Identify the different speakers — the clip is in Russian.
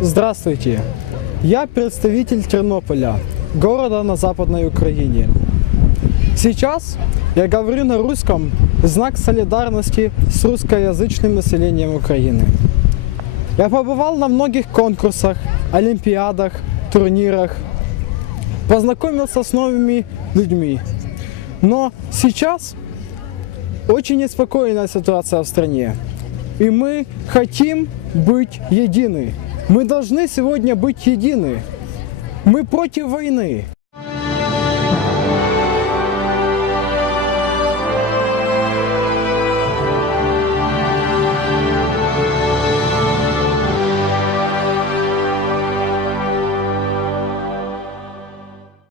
Speaker 1: Здравствуйте! Я представитель Тернополя, города на Западной Украине. Сейчас я говорю на русском знак солидарности с русскоязычным населением Украины. Я побывал на многих конкурсах, олимпиадах, турнирах, познакомился с новыми людьми. Но сейчас очень неспокойная ситуация в стране. И мы хотим быть едины. Мы должны сегодня быть едины. Мы против войны.